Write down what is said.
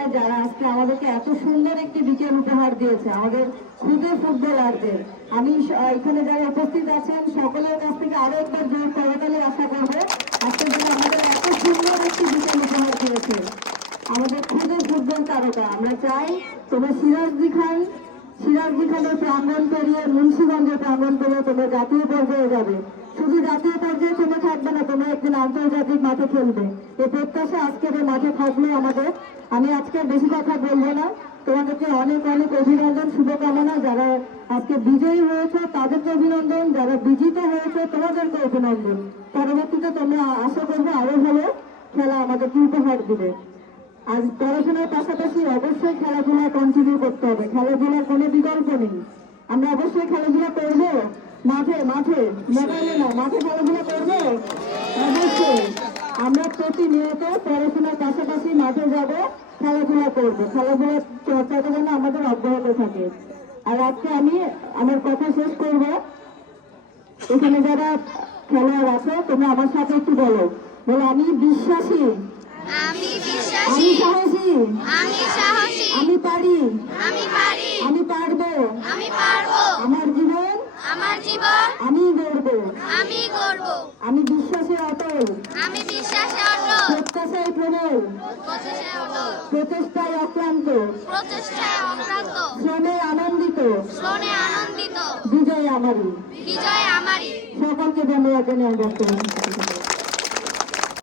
যায় যারা আজকে আমাদেরকে এত সুন্দর একটি বিকেল উপহার দিয়েছে, আমাদের খুদে ফুটবলারদের। আমি এখানে যারা উপস্থিত আছেন সকলের কাছ থেকে আরো একবার জোর করতালি আশা করবো, আজকে যারা আমাদের এত সুন্দর একটি বিকেল উপহার দিয়েছে আমাদের খুদে ফুটবল তারকা। আমরা চাই তোমরা সিরাজদি খানের প্রাঙ্গণ পেরিয়ে মুন্সিগঞ্জের প্রাঙ্গণ পেরিয়ে তোমরা জাতীয় পর্যায়ে যাবে। শুধু জাতীয় পর্যায়ে তোমরা থাকবে না, তোমরা একদিন আন্তর্জাতিক মাঠে খেলবে। এই প্রত্যাশা আজকের এই মাঠে থাকলো আমাদের। আমি আজকে বেশি কথা বলবো না, তোমাদেরকে অনেক অনেক অভিনন্দন, শুভকামনা। যারা আজকে বিজয়ী হয়েছে তাদেরকে অভিনন্দন, যারা বিজিত হয়েছে তোমাদেরকে অভিনন্দন। পরবর্তীতে তোমরা আশা করবো আরো ভালো খেলা আমাদেরকে উপহার দিবে। আজ পড়াশোনার পাশাপাশি অবশ্যই খেলাধুলা কন্টিনিউ করতে হবে, খেলাধুলার কোনো বিকল্প নেই। আমরা অবশ্যই খেলাধুলা করবো, মাঠে মোবাইলে না, মাঠে খেলাধুলা করবো অবশ্যই। আমরা প্রতিনিয়ত পড়াশোনার পাশাপাশি মাঠে যাব, খেলাধুলা করবো, খেলাধুলার চর্চাটা যেন আমাদের অব্যাহত থাকে। আর আজকে আমি আমার কথা শেষ করব। এখানে যারা খেলোয়াড় আছে তোমরা আমার সাথে একটু বলো, আমি বিশ্বাসী, আমি সাহসী, আমি পারি, আমি পারবো, আমার জীবন আমি গড়বো, আমি বিশ্বাসে অটল, প্রত্যাশায় প্রবল, প্রচেষ্টায় অক্লান্ত, শ্রমে আনন্দিত, বিজয় আমারই। সকলকে ধন্যবাদ জানিয়ে বক্তব্য